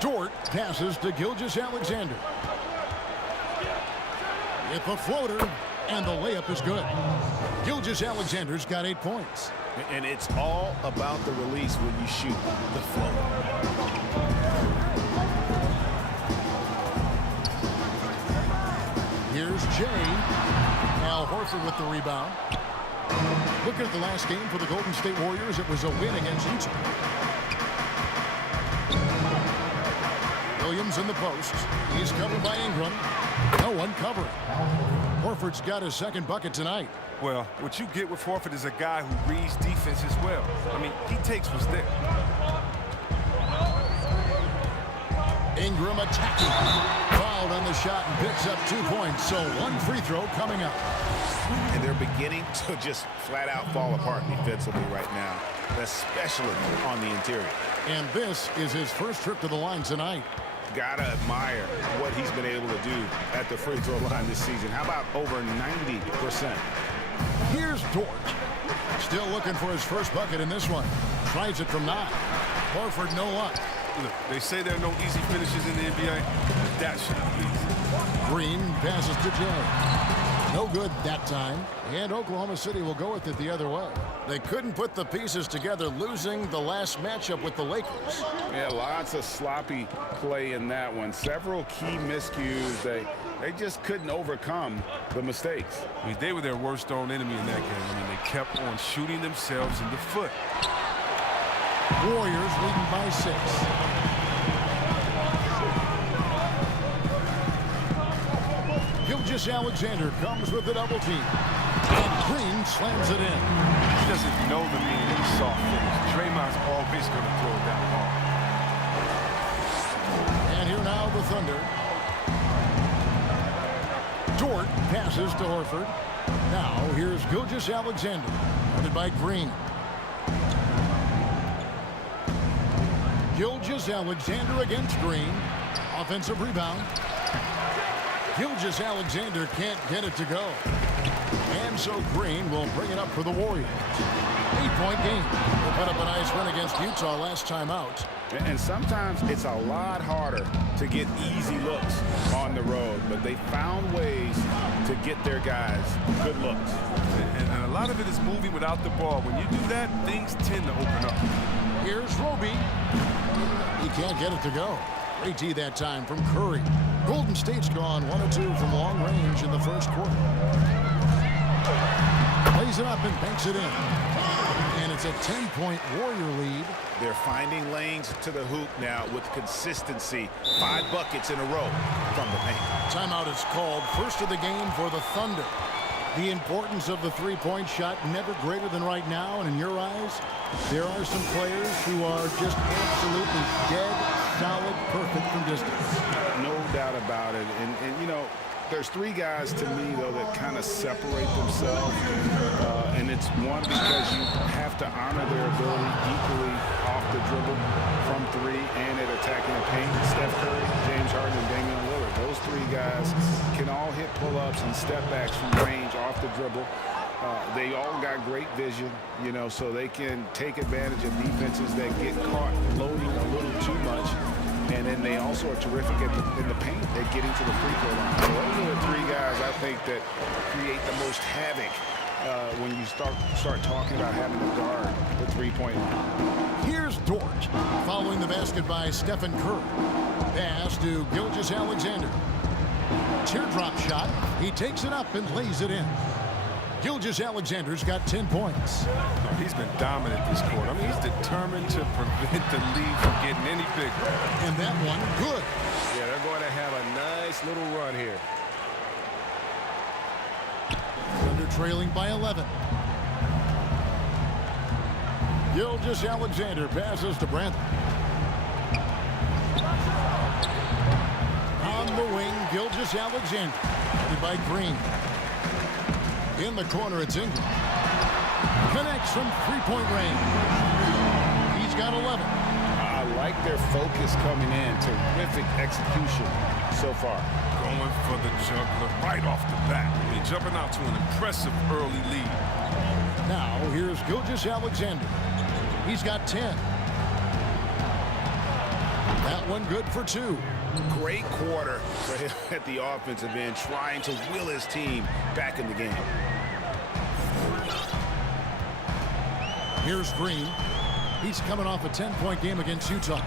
Dort passes to Gilgeous-Alexander. With a floater, and the layup is good. Gilgeous-Alexander's got 8 points. And it's all about the release when you shoot the floater. Here's Jay. Al Horford with the rebound. Looking at the last game for the Golden State Warriors, it was a win against Utah. Williams in the post. He's covered by Ingram. No one covering. Horford's got his second bucket tonight. Well, what you get with Horford is a guy who reads defense as well. I mean, he takes what's there. Ingram attacking. Fouled on the shot and picks up 2 points. So one free throw coming up. And they're beginning to just flat out fall apart defensively right now, especially on the interior. And this is his first trip to the line tonight. Gotta admire what he's been able to do at the free throw line this season. How about over 90%? Here's Dort. Still looking for his first bucket in this one. Tries it from 9. Horford no luck. Look, they say there are no easy finishes in the NBA, but that should be easy. Green passes to Jay. No good that time. And Oklahoma City will go with it the other way. They couldn't put the pieces together, losing the last matchup with the Lakers. Yeah, lots of sloppy play in that one. Several key miscues. They just couldn't overcome the mistakes. I mean, they were their worst own enemy in that game. I mean, they kept on shooting themselves in the foot. Warriors leading by 6. Gilgeous-Alexander comes with a double team. And Green slams it in. He doesn't know the meaning of the soft finish. Draymond's always going to throw it down hard. And here now the Thunder. Dort passes to Horford. Now here's Gilgeous-Alexander. Guarded by Green. Gilgeous-Alexander against Green. Offensive rebound. Gilgeous-Alexander can't get it to go. And so Green will bring it up for the Warriors. 8-point game. They put up a nice win against Utah last time out. And sometimes it's a lot harder to get easy looks on the road, but they found ways to get their guys good looks. And a lot of it is moving without the ball. When you do that, things tend to open up. Here's Roby. He can't get it to go. Great D that time from Curry. Golden State's gone 1 of 2 from long range in the first quarter. Plays it up and banks it in. And it's a 10-point Warrior lead. They're finding lanes to the hoop now with consistency. 5 buckets in a row from the paint. Timeout is called. First of the game for the Thunder. The importance of the three-point shot never greater than right now. And in your eyes, there are some players who are just absolutely dead, solid, perfect from distance. No doubt about it. And you know, there's 3 guys to me, though, that kind of separate themselves. And it's one, because you have to honor their ability equally off the dribble from 3 and at attacking the paint. Steph Curry, James Harden, and Damian Lillard. Those 3 guys can all hit pull-ups and step-backs from range off the dribble. They all got great vision, you know, so they can take advantage of defenses that get caught loading a little too much. And then they also are terrific in the paint at getting to the free throw line. So those are the 3 guys, I think, that create the most havoc when you start talking about having to guard the three-point line. Here's Dort, following the basket by Stephen Curry. Pass to Gilgeous-Alexander. Teardrop shot. He takes it up and lays it in. Gilgeous-Alexander's got 10 points. He's been dominant this quarter. I mean, he's determined to prevent the lead from getting any bigger. And that one, good. Yeah, they're going to have a nice little run here. Thunder trailing by 11. Gilgeous-Alexander passes to Brantley. On the wing, Gilgeous-Alexander. Headed by Green. In the corner, it's Ingram. Connects from three-point range. He's got 11. I like their focus coming in. Terrific execution so far. Going for the juggler right off the bat. I mean, jumping out to an impressive early lead. Now, here's Gilgeous-Alexander. He's got 10. That one good for 2. Great quarter for him at the offensive end, trying to will his team back in the game. Here's Green. He's coming off a 10-point game against Utah.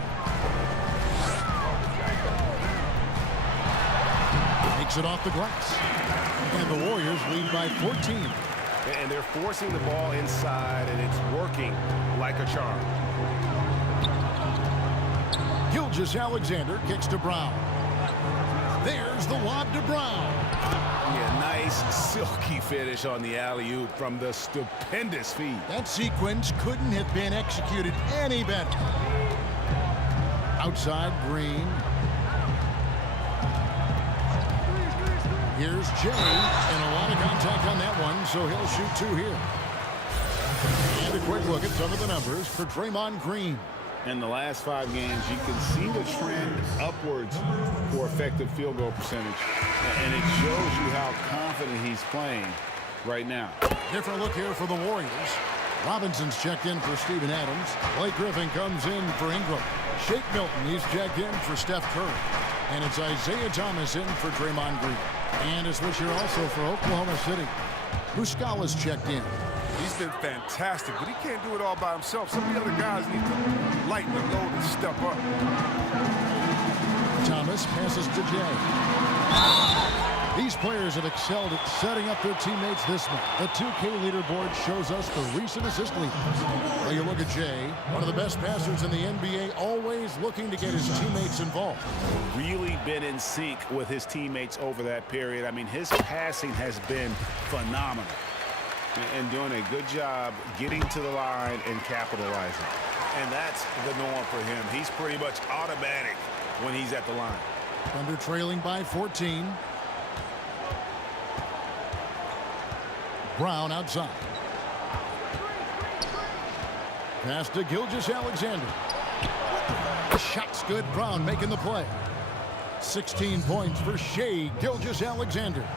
Takes it off the glass. And the Warriors lead by 14. And they're forcing the ball inside, and it's working like a charm. Gilgeous-Alexander kicks to Brown. There's the lob to Brown. Yeah, nice silky finish on the alley-oop from the stupendous feed. That sequence couldn't have been executed any better. Outside, Green. Here's Jay, and a lot of contact on that one, so he'll shoot 2 here. And a quick look at some of the numbers for Draymond Green. In the last 5 games, you can see the trend upwards for effective field goal percentage. And it shows you how confident he's playing right now. Different look here for the Warriors. Robinson's checked in for Steven Adams. Blake Griffin comes in for Ingram. Shake Milton, he's checked in for Steph Curry. And it's Isaiah Thomas in for Draymond Green. And a switch here also for Oklahoma City. Muscala's checked in. He's been fantastic, but he can't do it all by himself. Some of the other guys need to lighten the load and step up. Thomas passes to Jay. These players have excelled at setting up their teammates this month. The 2K leaderboard shows us the recent assist leaders. Well, you look at Jay, one of the best passers in the NBA, always looking to get his teammates involved. Really been in sync with his teammates over that period. I mean, his passing has been phenomenal. And doing a good job getting to the line and capitalizing. And that's the norm for him. He's pretty much automatic when he's at the line. Thunder trailing by 14. Brown outside. Pass to Gilgeous-Alexander. The shot's good. Brown making the play. 16 points for Shai Gilgeous-Alexander.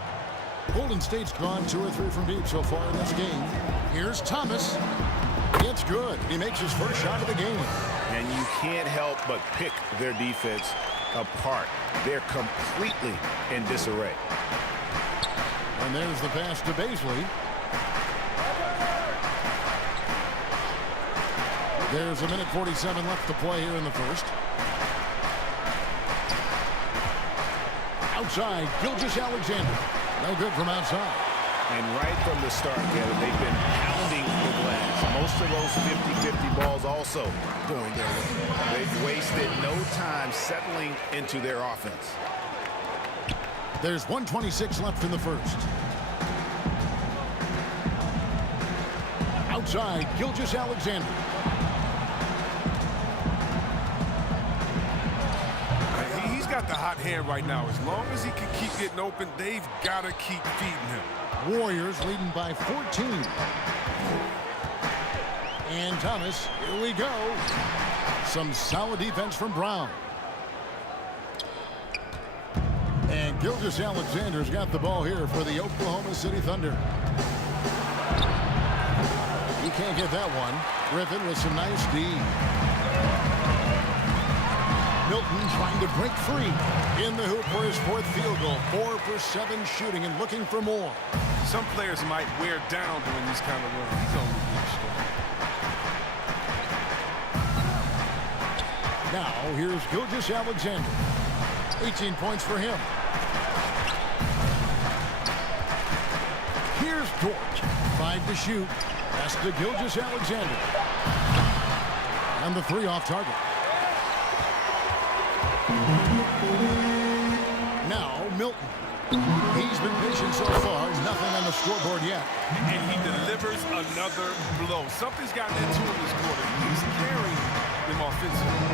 Golden State's gone 2 or 3 from deep so far in this game. Here's Thomas. It's good. He makes his first shot of the game. And you can't help but pick their defense apart. They're completely in disarray. And there's the pass to Baisley. There's a minute 47 left to play here in the first. Outside, Gilgeous-Alexander. No good from outside. And right from the start, Kevin, they've been pounding the glass. Most of those 50-50 balls also going their way. They've wasted no time settling into their offense. There's 1:26 left in the first. Outside, Gilgeous-Alexander. He's got the hot hand right now. As long as he can keep getting open, they've got to keep feeding him. Warriors leading by 14. And Thomas, here we go. Some solid defense from Brown. And Gilgeous-Alexander's got the ball here for the Oklahoma City Thunder. He can't get that one. Griffin with some nice D. Milton trying to break free. In the hoop for his 4th field goal. 4 for 7 shooting and looking for more. Some players might wear down during these kind of runs. He's only getting strong. Now, here's Gilgeous-Alexander. 18 points for him. Here's Dort. 5 to shoot. Pass to Gilgeous-Alexander. And the 3 off target. Now, Milton. He's been patient so far. Nothing on the scoreboard yet. And he delivers another blow. Something's gotten into him this quarter. He's carrying them offensively.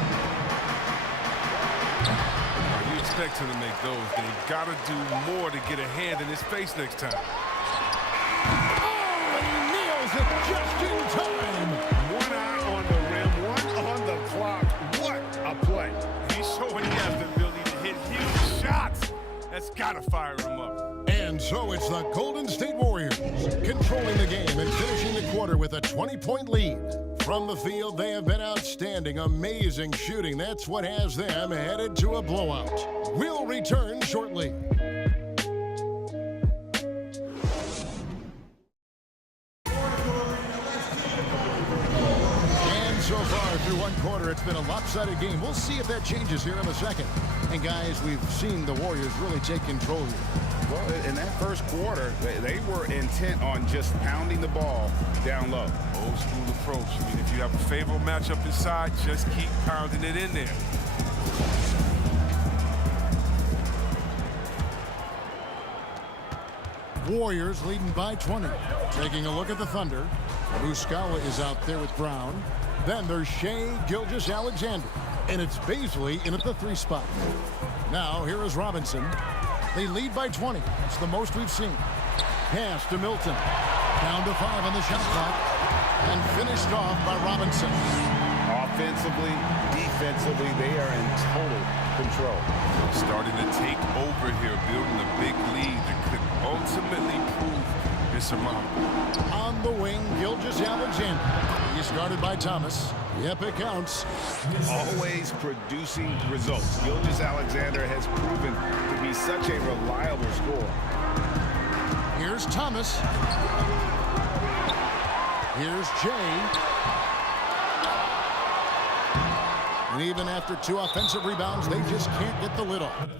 You expect him to make those. They've got to do more to get a hand in his face next time. Oh, he nails it just in time. 1 eye on the rim, 1 on the clock. What a play. He's showing he has the ability to hit huge shots. That's got to fire him up. And so it's the Golden State Warriors controlling the game and finishing the quarter with a 20-point lead. From the field, they have been outstanding. Amazing shooting. That's what has them headed to a blowout. We'll return shortly. And so far through one quarter, it's been a lopsided game. We'll see if that changes here in the second. And guys, we've seen the Warriors really take control here. Well, in that first quarter, they were intent on just pounding the ball down low. Old school approach. I mean, if you have a favorable matchup inside, just keep pounding it in there. Warriors leading by 20. Taking a look at the Thunder. Muscala is out there with Brown. Then there's Shea Gilgeous-Alexander. And it's Baisley in at the 3 spot. Now here is Robinson. They lead by 20. It's the most we've seen. Pass to Milton. Down to 5 on the shot clock. And finished off by Robinson. Offensively, defensively, they are in total control. Starting to take over here, building a big lead that could ultimately prove insurmountable. On the wing, Gilgeous-Alexander. He's guarded by Thomas. Yep, it counts. Always producing results. Gilgeous-Alexander has proven to be such a reliable scorer. Here's Thomas. Here's Jay. And even after 2 offensive rebounds, they just can't get the lid off.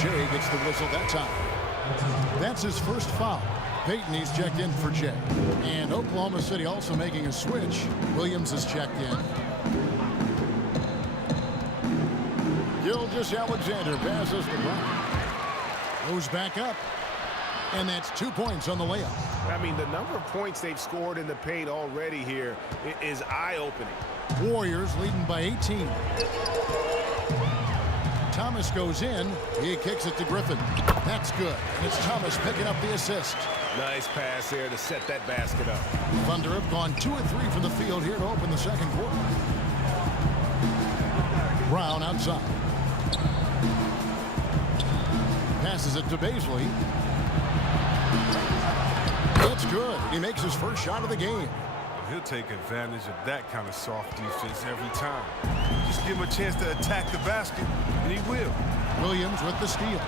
Jay gets the whistle that time. That's his first foul. Payton, he's checked in for Jay. And Oklahoma City also making a switch. Williams is checked in. Gilgeous-Alexander passes to Brown. Goes back up. And that's 2 points on the layup. I mean, the number of points they've scored in the paint already here is eye-opening. Warriors leading by 18. Thomas goes in. He kicks it to Griffin. That's good. And it's Thomas picking up the assist. Nice pass there to set that basket up. Thunder have gone 2 of 3 from the field here to open the second quarter. Brown outside. Passes it to Baisley. That's good. He makes his first shot of the game. He'll take advantage of that kind of soft defense every time. Just give him a chance to attack the basket, and he will. Williams with the steal.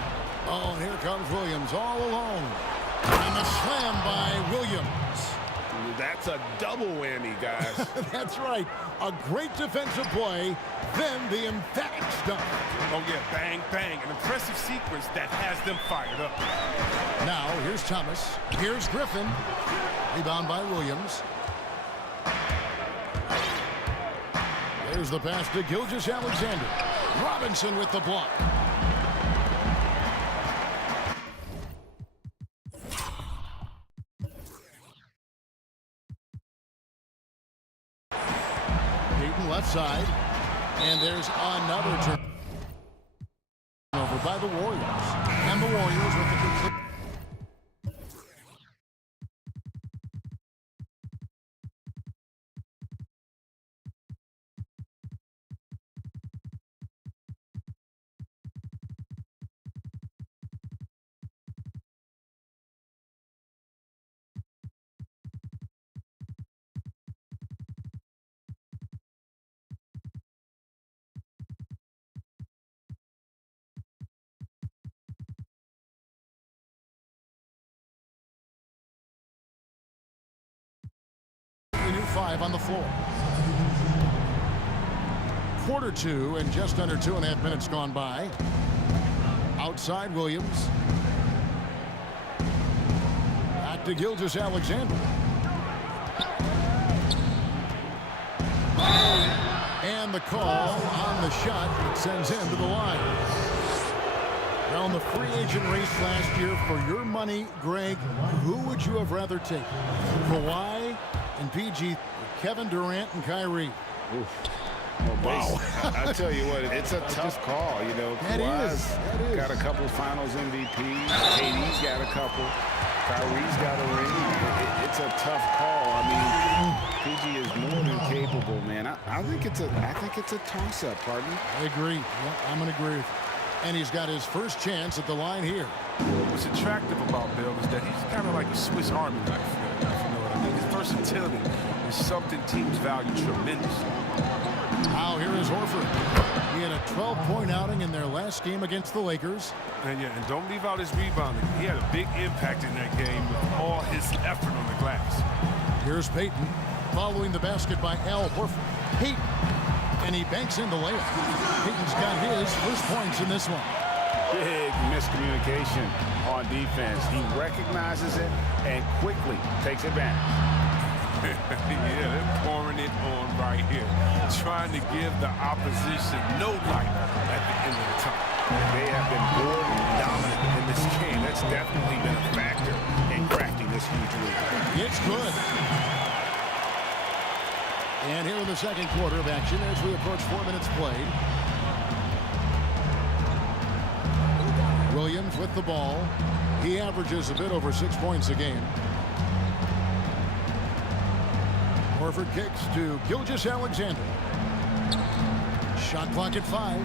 Oh, here comes Williams all alone. And the slam by Williams. That's a double whammy, guys. That's right. A great defensive play, then the emphatic dunk. Oh, yeah, bang, bang. An impressive sequence that has them fired up. Now, here's Thomas. Here's Griffin. Rebound by Williams. There's the pass to Gilgeous-Alexander. Robinson with the block. Payton left side. And there's another turnover by the Warriors. And the Warriors with the complete. New 5 on the floor. Quarter 2 and just under 2.5 minutes gone by. Outside Williams. Back to Gilgeous-Alexander. And the call on the shot that sends him to the line. Now, in the free agent race last year, for your money, Greg, who would you have rather taken? Kawhi and PG, Kevin Durant and Kyrie? Oof. Wow. I tell you what, it's a tough call. You know, Kawhi's got a couple finals MVPs. KD's got a couple. Kyrie's got a ring. It's a tough call. I mean, PG is more than capable, man. I think it's a toss-up, partner. I agree. Yep, I'm going to agree with you. And he's got his first chance at the line here. What's attractive about Bill is that he's kind of like a Swiss Army knife, if you know what I mean. His versatility is something teams value tremendously. Now here is Horford. He had a 12-point outing in their last game against the Lakers. And don't leave out his rebounding. He had a big impact in that game with all his effort on the glass. Here's Payton following the basket by Al Horford. Payton. And he banks in the layup. Payton's got his first points in this one. Big miscommunication on defense. He recognizes it and quickly takes advantage. Yeah, they're pouring it on right here. Trying to give the opposition no light at the end of the time. They have been more dominant in this game. That's definitely been a factor in crafting this huge lead. It's good. And here in the second quarter of action as we approach 4 minutes played. Williams with the ball. He averages a bit over 6 points a game. Horford kicks to Gilgeous-Alexander. Shot clock at 5.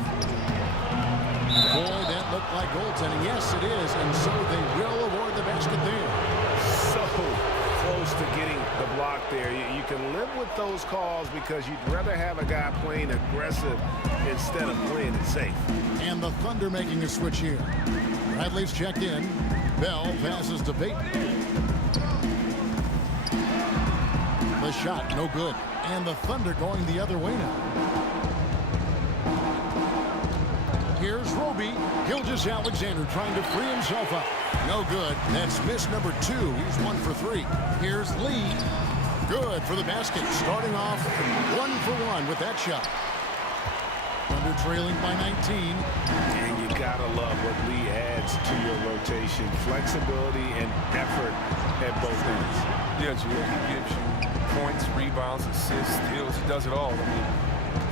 Boy, that looked like goaltending. Yes, it is. And so they will award the basket there. So close to getting the block there. You can live with those calls because you'd rather have a guy playing aggressive instead of playing it safe. And the Thunder making a switch here. Bradley's checked in. Bell passes to Payton. The shot, no good. And the Thunder going the other way now. Here's Roby. Gilgeous-Alexander trying to free himself up. No good. That's miss number 2. He's 1 for 3. Here's Lee. Good for the basket. Starting off 1 for 1 with that shot. Thunder trailing by 19. And you gotta love what Lee adds to your rotation. Flexibility and effort at both ends. Yeah, Gio, he gives you points, rebounds, assists, steals. He does it all. I mean,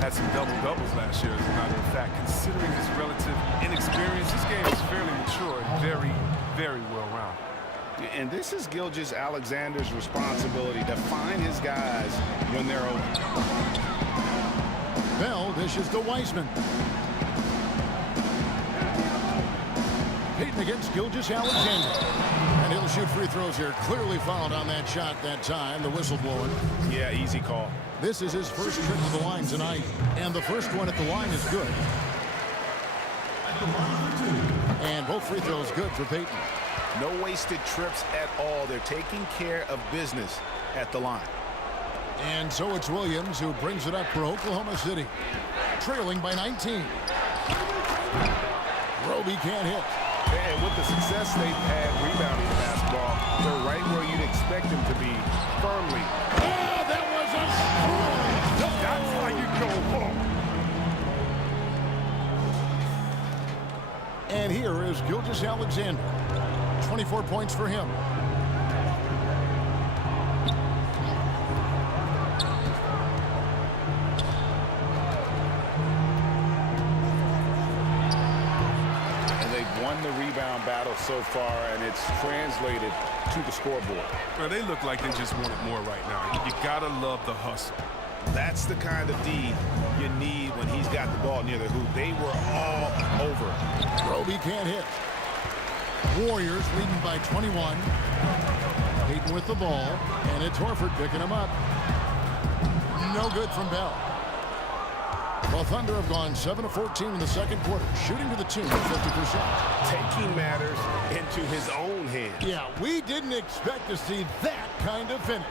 had some double-doubles last year, as a matter of fact. Considering his relative inexperience, this game is fairly mature and very, very well-rounded. And this is Gilgeous-Alexander's responsibility to find his guys when they're open. Bell dishes to Wiseman. Payton against Gilgeous-Alexander. And he'll shoot free throws here. Clearly fouled on that shot that time. The whistle blowing. Yeah, easy call. This is his first trip to the line tonight. And the first one at the line is good. And both free throws good for Payton. No wasted trips at all. They're taking care of business at the line. And so it's Williams who brings it up for Oklahoma City. Trailing by 19. Roby can't hit. And with the success they've had rebounding the basketball, they're right where you'd expect them to be, firmly. Oh, that was a strong. That's how you go home. And here is Gilgeous-Alexander. 24 points for him. Won the rebound battle so far, and it's translated to the scoreboard. Well, they look like they just want it more right now. You gotta love the hustle. That's the kind of D you need when he's got the ball near the hoop. They were all over. Roby can't hit. Warriors leading by 21. Payton with the ball, and it's Horford picking him up. No good from Bell. Well, Thunder have gone 7 of 14 in the second quarter, shooting to the tune of 50%. Taking matters into his own hands. Yeah, we didn't expect to see that kind of finish.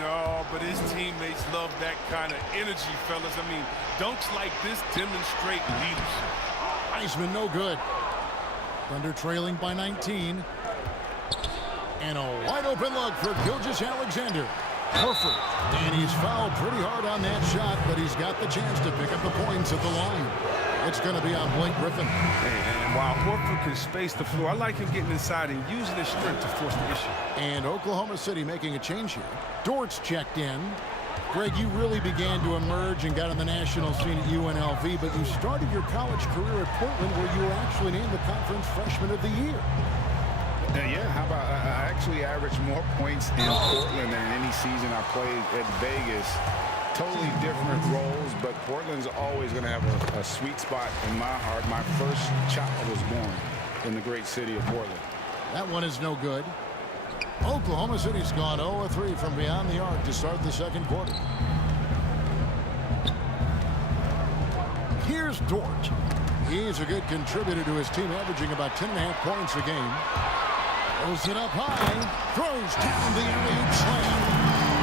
No, but his teammates love that kind of energy, fellas. I mean, dunks like this demonstrate leadership. Wiseman, no good. Thunder trailing by 19. And a wide open look for Gilgeous-Alexander. Horford. And he's fouled pretty hard on that shot, but he's got the chance to pick up the points at the line. It's going to be on Blake Griffin. And while Horford can space the floor, I like him getting inside and using his strength to force the issue. And Oklahoma City making a change here. Dort's checked in. Greg, you really began to emerge and got on the national scene at UNLV, but you started your college career at Portland, where you were actually named the Conference Freshman of the Year. Yeah, how about I actually averaged more points in Portland than any season I played at Vegas. Totally different roles, but Portland's always going to have a sweet spot in my heart. My first child was born in the great city of Portland. That one is no good. Oklahoma City's gone 0-3 from beyond the arc to start the second quarter. Here's Dort. He's a good contributor to his team, averaging about 10.5 points a game. Throws it up high, throws down the alley-oop slam.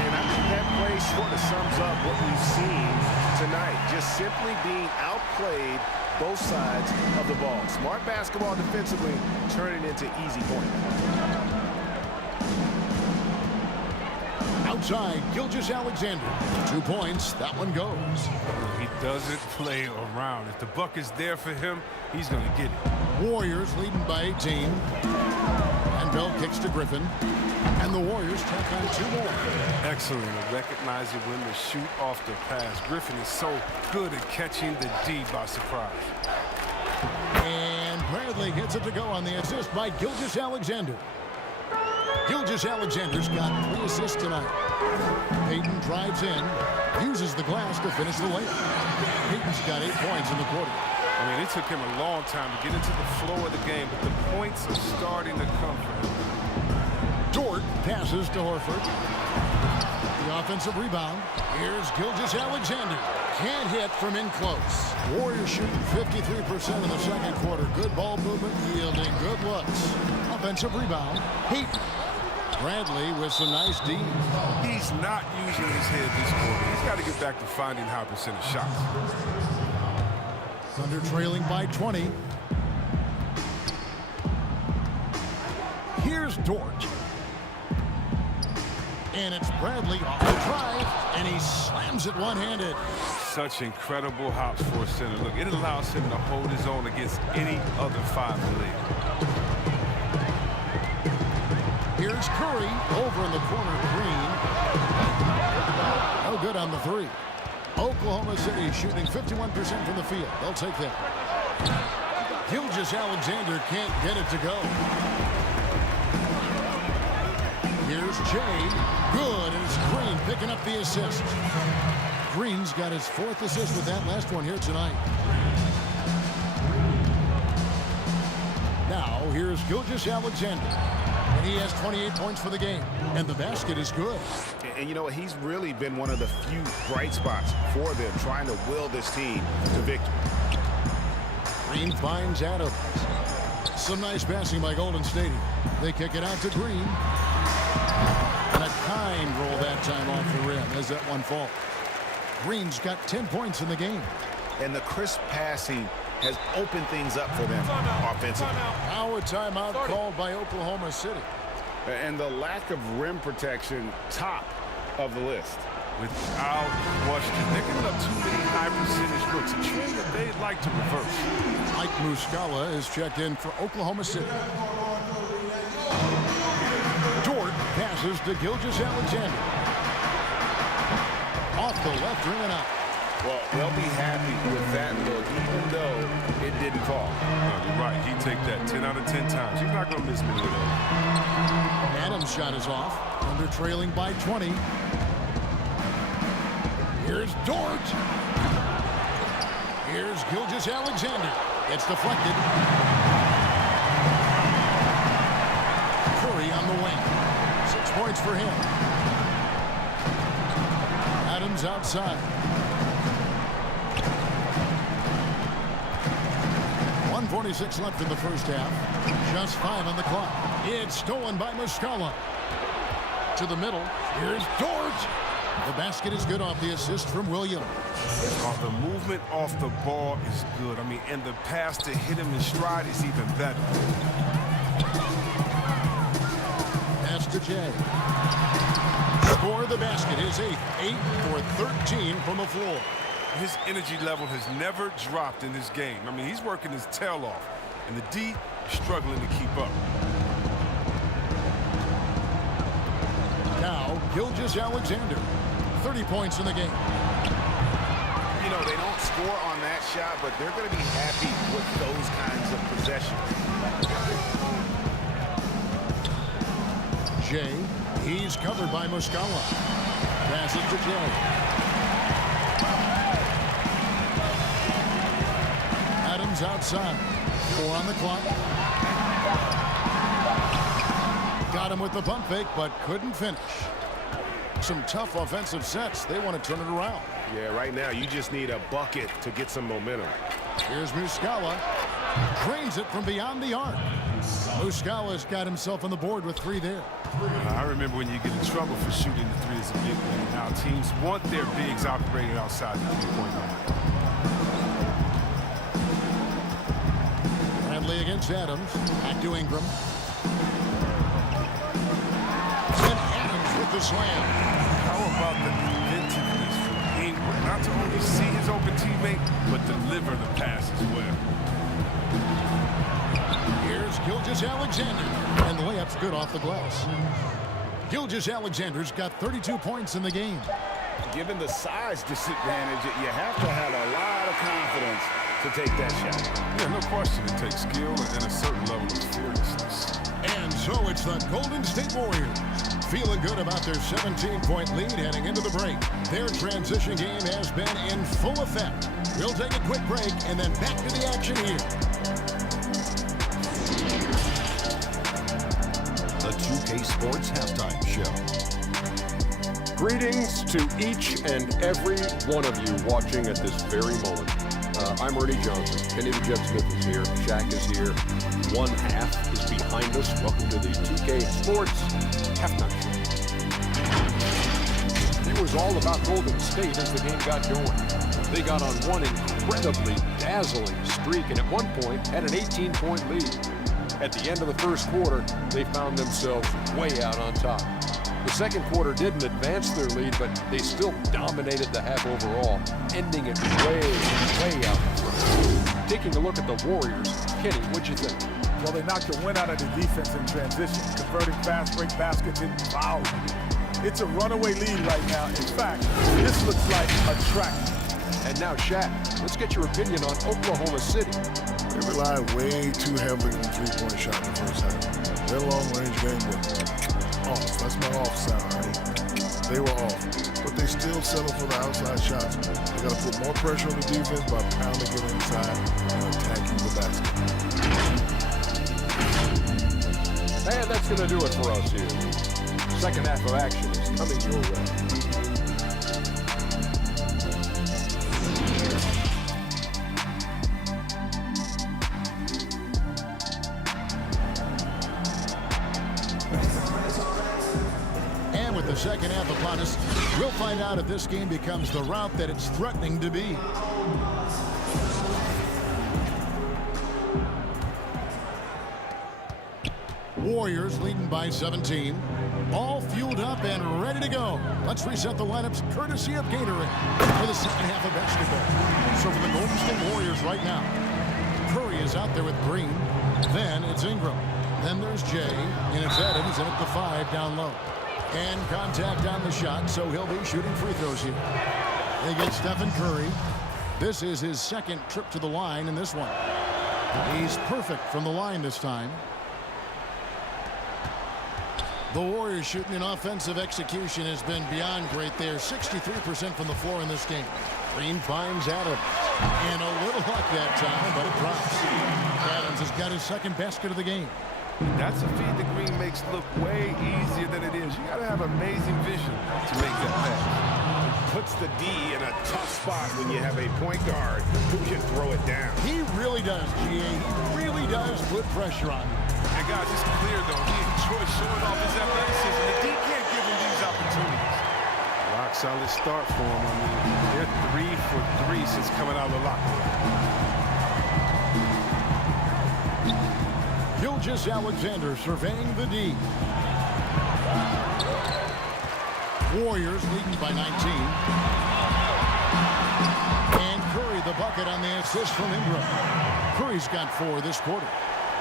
And I think that play sort of sums up what we've seen tonight. Just simply being outplayed both sides of the ball. Smart basketball defensively, turning into easy points. Outside, Gilgeous-Alexander. 2 points. That one goes. He doesn't play around. If the buck is there for him, he's going to get it. Warriors leading by 18. And Bell kicks to Griffin. And the Warriors tack on 2 more. Excellent at recognizing when to shoot off the pass. Griffin is so good at catching the D by surprise. And Bradley gets it to go on the assist by Gilgeous-Alexander. Gilgeous-Alexander's got 3 assists tonight. Payton drives in, uses the glass to finish the layup. Payton's got 8 points in the quarter. I mean, it took him a long time to get into the flow of the game, but the points are starting to come for him. Dort passes to Horford. The offensive rebound. Here's Gilgeous-Alexander. Can't hit from in close. Warriors shooting 53% in the second quarter. Good ball movement, yielding good looks. Offensive rebound. Payton. Bradley with some nice D. He's not using his head this quarter. He's got to get back to finding high percentage shots. Thunder trailing by 20. Here's Dort. And it's Bradley off the drive, and he slams it one-handed. Such incredible hops for a center. Look, it allows him to hold his own against any other 5 in the league. Here's Curry over in the corner. Green. No good on the 3. Oklahoma City shooting 51% from the field. They'll take that. Gilgeous-Alexander can't get it to go. Here's Jay. Good, and it's Green picking up the assist. Green's got his 4th assist with that last one here tonight. Now, here's Gilgeous-Alexander. And he has 28 points for the game. And the basket is good. And you know what? He's really been one of the few bright spots for them, trying to will this team to victory. Green finds Adams. Some nice passing by Golden State. They kick it out to Green. And a kind roll that time off the rim as that one falls. Green's got 10 points in the game. And the crisp passing has opened things up for them offensively. Now a timeout called by Oklahoma City. And the lack of rim protection, top of the list. Without question. They're giving up too many high percentage looks. A trend that they'd like to reverse. Mike Muscala is checked in for Oklahoma City. Dort passes to Gilgeous-Alexander. Off the left rim and out. Well, they'll be happy with that look, even though it didn't fall. No, you're right. He'd take that 10 out of 10 times. He's not going to miss many of those. Adams' shot is off. Under trailing by 20. Here's Dort. Here's Gilgeous-Alexander. It's deflected. Curry on the wing. 6 points for him. Adams outside. 1:46 left in the first half. Just 5 on the clock. It's stolen by Muscala. To the middle. Here's Dort. The basket is good off the assist from Williams. The movement off the ball is good. I mean, and the pass to hit him in stride is even better. Pass to Jay. score the basket. His 8th, 8 for 13 from the floor. His energy level has never dropped in this game. I mean, he's working his tail off, and the D is struggling to keep up. Now, Gilgeous-Alexander, 30 points in the game. You know, they don't score on that shot, but they're going to be happy with those kinds of possessions. Jay, he's covered by Muscala. Passes to Jay. Adams outside. 4 on the clock. Got him with the pump fake, but couldn't finish. Some tough offensive sets. They want to turn it around. Yeah, right now you just need a bucket to get some momentum. Here's Muscala. Drains it from beyond the arc. Muscala's got himself on the board with 3 there. I remember when you get in trouble for shooting the 3 as a big man. Now teams want their bigs operating outside the 3-point line. Bradley against Adams. Back to Ingram. And Adams with the slam. How about the inventiveness from Ingram? Not to only see his open teammate, but deliver the pass as well. Here's Gilgeous-Alexander. And the layup's good off the glass. Gilgeous-Alexander's got 32 points in the game. Given the size disadvantage, you have to have a lot of confidence to take that shot. Yeah, no question. It takes skill and a certain level of fearlessness. And so it's the Golden State Warriors feeling good about their 17-point lead heading into the break. Their transition game has been in full effect. We'll take a quick break and then back to the action here. The 2K Sports Halftime Show. Greetings to each and every one of you watching at this very moment. I'm Ernie Johnson. Kenny the Jet Smith is here. Shaq is here. One half is behind us. Welcome to the 2K Sports Halftime Show. It was all about Golden State as the game got going. They got on one incredibly dazzling streak and at one point had an 18-point lead. At the end of the first quarter, they found themselves way out on top. The second quarter didn't advance their lead, but they still dominated the half overall, ending it way out in front. Taking a look at the Warriors, Kenny, what'd you think? Well, they knocked the wind out of the defense in transition, converting fast break baskets and fouls. It's a runaway lead right now. In fact, this looks like a track. And now, Shaq, let's get your opinion on Oklahoma City. They relied way too heavily on the three-point shot in the first half. Their long-range game was off. That's my off sound, honey. They were off. But they still settle for the outside shots. They got to put more pressure on the defense by pounding it inside and attacking the basket. And that's going to do it for us here. Second half of action is coming your way. And with the second half upon us, we'll find out if this game becomes the route that it's threatening to be. Warriors leading by 17. All fueled up and ready to go. Let's reset the lineups courtesy of Gatorade for the second half of basketball. So for the Golden State Warriors right now, Curry is out there with Green. Then it's Ingram. Then there's Jay, and it's Adams in at the 5 down low. And contact on the shot, so he'll be shooting free throws here. They get Stephen Curry. This is his second trip to the line in this one. He's perfect from the line this time. The Warriors shooting in offensive execution has been beyond great there. 63% from the floor in this game. Green finds Adams. And a little luck that time, but it drops. Adams has got his second basket of the game. That's a feed that Green makes look way easier than it is. You got to have amazing vision to make that pass. Puts the D in a tough spot when you have a point guard who can throw it down. He really does, GA. He really does put pressure on him. And guys, it's clear though, he enjoys showing off his athleticism. The D can't give him these opportunities. Rock solid start for him. I mean, they're 3 for 3 since coming out of the locker room. Gilgeous-Alexander surveying the D. Warriors leading by 19. And Curry the bucket on the assist from Ingram. Curry's got 4 this quarter.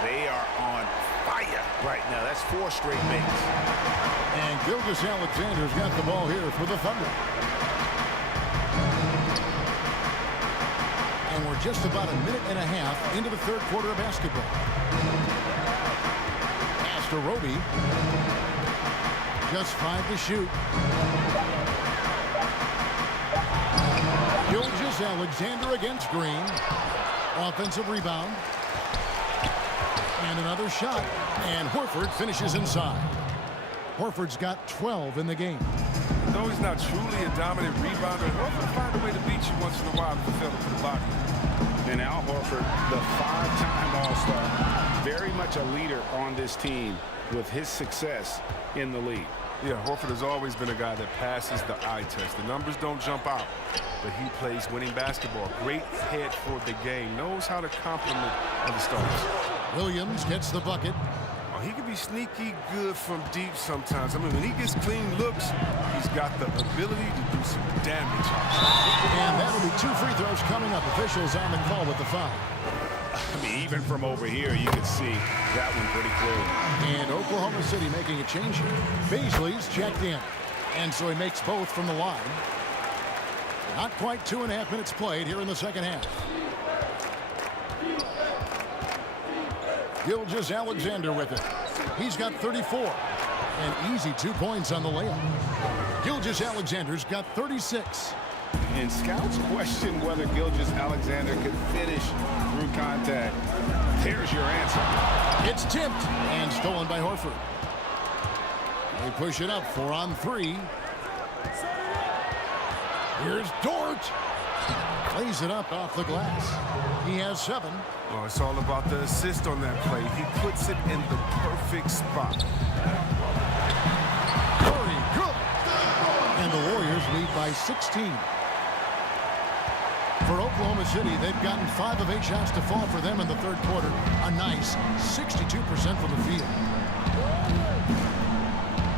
They are on fire right now. That's 4 straight makes. And Gilgeous-Alexander's got the ball here for the Thunder. And we're just about a minute and a half into the third quarter of basketball. Pass to Roby. Just 5 to shoot. Gilgeous-Alexander against Green. Offensive rebound. And another shot. And Horford finishes inside. Horford's got 12 in the game. Though he's not truly a dominant rebounder, Horford will find a way to beat you once in a while if you fail to put a body. And Al Horford, the 5-time All-Star, very much a leader on this team with his success in the league. Yeah, Horford has always been a guy that passes the eye test. The numbers don't jump out, but he plays winning basketball. Great head for the game. Knows how to complement other stars. Williams gets the bucket. Oh, he can be sneaky good from deep sometimes. I mean, when he gets clean looks, he's got the ability to do some damage. And that'll be 2 free throws coming up. Officials on the call with the foul. I mean, even from over here, you can see that one pretty clearly. And Oklahoma City making a change here. Beasley's checked in. And so he makes both from the line. Not quite 2.5 minutes played here in the second half. Gilgeous-Alexander with it. He's got 34. An easy 2 points on the layup. Gilgeous-Alexander's got 36. And scouts question whether Gilgeous-Alexander could finish through contact. Here's your answer. It's tipped and stolen by Horford. They push it up 4 on 3. Here's Dort. Plays it up off the glass. He has 7. Oh, it's all about the assist on that play. He puts it in the perfect spot. Curry, good. And the Warriors lead by 16. For Oklahoma City, they've gotten 5 of 8 shots to fall for them in the third quarter. A nice 62% from the field.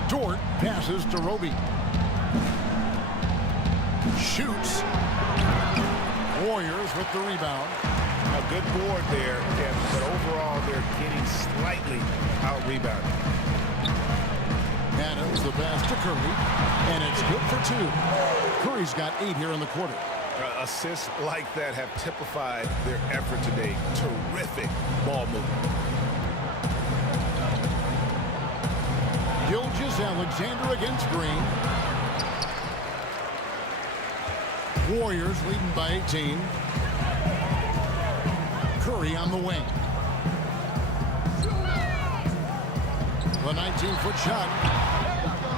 Dort passes to Roby. Shoots. Warriors with the rebound. A good board there, Kevin, but overall they're getting slightly out-rebounded. Adams the pass to Curry, and it's good for 2. Curry's got 8 here in the quarter. Assists like that have typified their effort today. Terrific ball movement. Gilgeous-Alexander against Green. Warriors leading by 18. Curry on the wing. The 19-foot shot.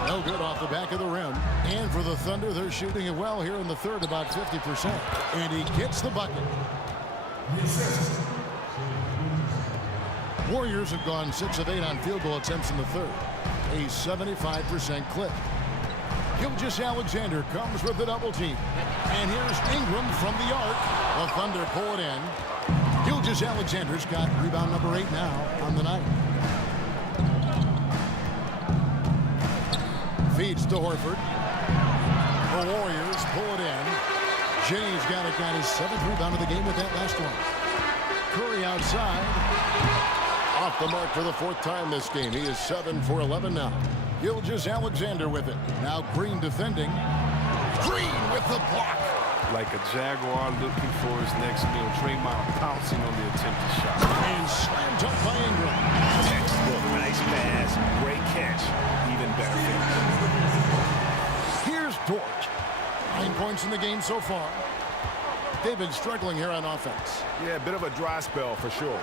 No good off the back of the rim. And for the Thunder, they're shooting it well here in the third, about 50%. And he gets the bucket. Warriors have gone 6 of 8 on field goal attempts in the third. A 75% clip. Gilgeous-Alexander comes with the double team. And here's Ingram from the arc. The Thunder pull it in. Gilgeous-Alexander's got rebound number 8 now on the night. Feeds to Horford. The Warriors pull it in. Jay's got his 7th rebound of the game with that last one. Curry outside. Off the mark for the 4th time this game. He is 7 for 11 now. Gilgeous-Alexander with it. Now Green defending. Green with the block. Like a Jaguar looking for his next meal. Draymond pouncing on the attempted shot. And slammed up by Ingram. Textbook, nice pass, great catch, even better finish. Here's Dort. 9 points in the game so far. They've been struggling here on offense. Yeah, a bit of a dry spell for sure.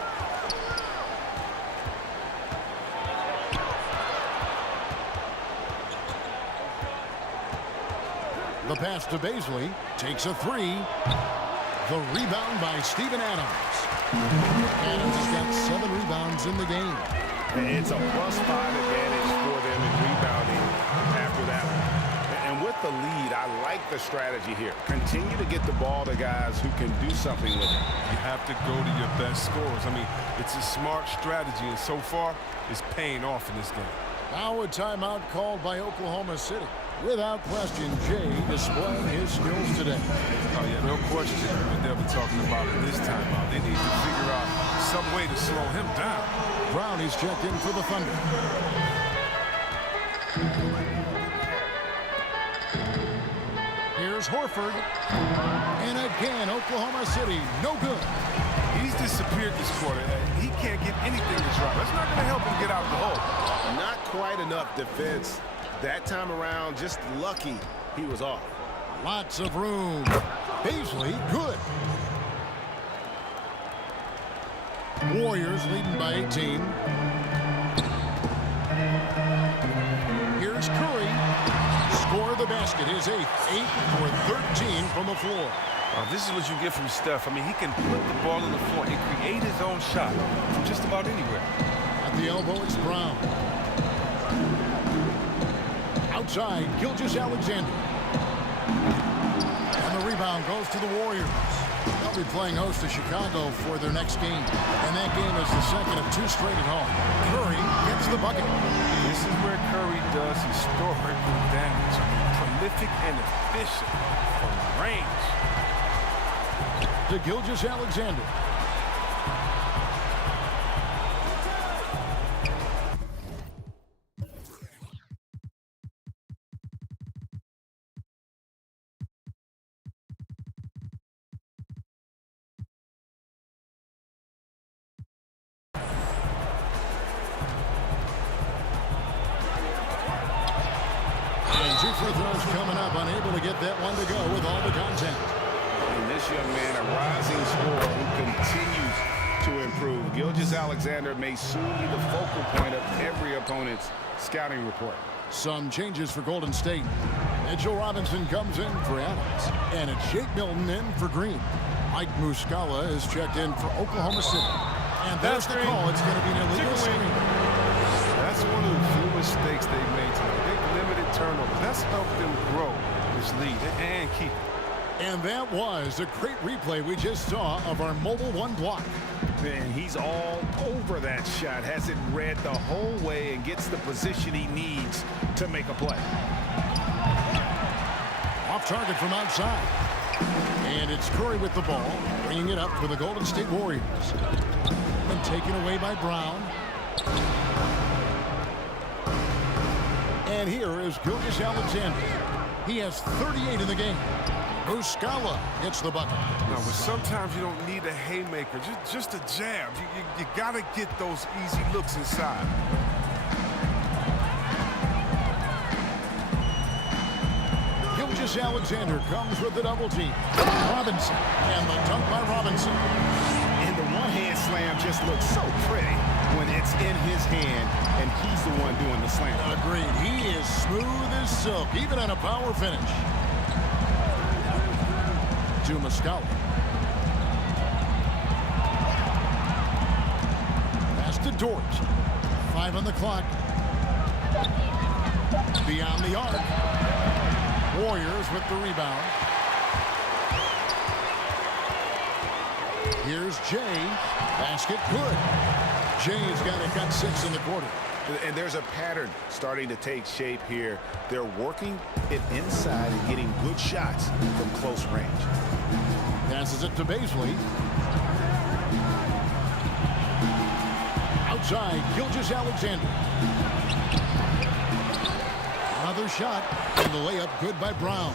The pass to Beasley. Takes a 3. The rebound by Steven Adams. Adams has got 7 rebounds in the game. It's a +5 advantage for them in rebounding after that one. And with the lead, I like the strategy here. Continue to get the ball to guys who can do something with it. You have to go to your best scorers. I mean, it's a smart strategy, and so far, it's paying off in this game. Now a timeout called by Oklahoma City. Without question, Jay displaying his skills today. Oh, yeah, no question what they'll be talking about it this time out. They need to figure out some way to slow him down. Brown is checked in for the Thunder. Here's Horford. And again, Oklahoma City, no good. He's disappeared this quarter. He can't get anything to drop. That's not going to help him get out the hole. Not quite enough defense. That time around, just lucky he was off. Lots of room. Beasley, good. Warriors leading by 18. Here's Curry. Score the basket, his 8th. 8 for 13 from the floor. This is what you get from Steph. I mean, he can put the ball on the floor and create his own shot from just about anywhere. At the elbow, it's Brown. Outside, Gilgeous-Alexander. And the rebound goes to the Warriors. They'll be playing host to Chicago for their next game. And that game is the second of 2 straight at home. Curry gets the bucket. This is where Curry does historical damage. I mean, prolific and efficient from range. To Gilgeous-Alexander. And 2 free throws coming up, unable to get that one to go with all the content. And this young man, a rising scorer who continues to improve. Gilgeous-Alexander may soon be the focal point of every opponent's scouting report. Some changes for Golden State. Mitchell Robinson comes in for Adams. And it's Jake Milton in for Green. Mike Muscala is checked in for Oklahoma City. And there's the call. It's going to be an illegal screen. That's one of the few mistakes they've made tonight. They've limited turnovers. That's helped them grow this lead and keep it. And that was a great replay we just saw of our Mobile One block. Man, he's all over that shot. Has it read the whole way and gets the position he needs to make a play. Off target from outside. And it's Curry with the ball, bringing it up for the Golden State Warriors. And taken away by Brown. And here is Gilgeous-Alexander. He has 38 in the game. Muscala gets the bucket. Now, but sometimes you don't need a haymaker, just a jab. You got to get those easy looks inside. Gilgeous-Alexander comes with the double team. Robinson, and the dunk by Robinson. And the one-hand slam just looks so pretty when it's in his hand and he's the one doing the slam. Agreed. He is smooth as silk, even on a power finish. To Muscala. Pass to Dort. 5 on the clock. Beyond the arc. Warriors with the rebound. Here's Jay. Basket good. Jay's got 6 in the quarter. And there's a pattern starting to take shape here. They're working it inside and getting good shots from close range. Passes it to Beasley. Outside, Gilgeous-Alexander. Another shot, and the layup good by Brown.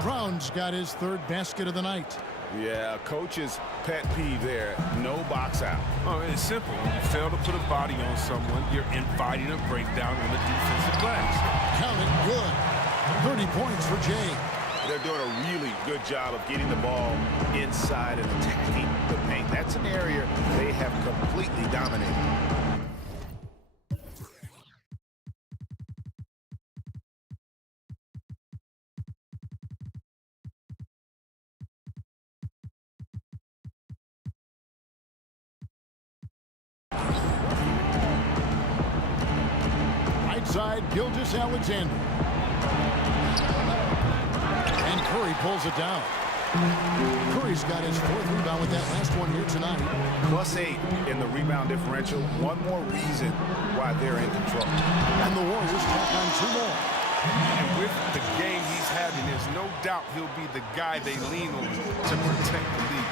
Brown's got his 3rd basket of the night. Yeah, coach's pet peeve there. No box out. Oh, it's simple. When you fail to put a body on someone, you're inviting a breakdown on the defensive glass. Count it, good. 30 points for Jay. They're doing a really good job of getting the ball inside and attacking the paint. That's an area they have completely dominated. Right side, Gilgeous-Alexander. And Curry pulls it down. Curry's got his 4th rebound with that last one here tonight. +8 in the rebound differential. One more reason why they're in control. And the Warriors tack on 2 more. And with the game he's having, there's no doubt he'll be the guy they lean on to protect the lead.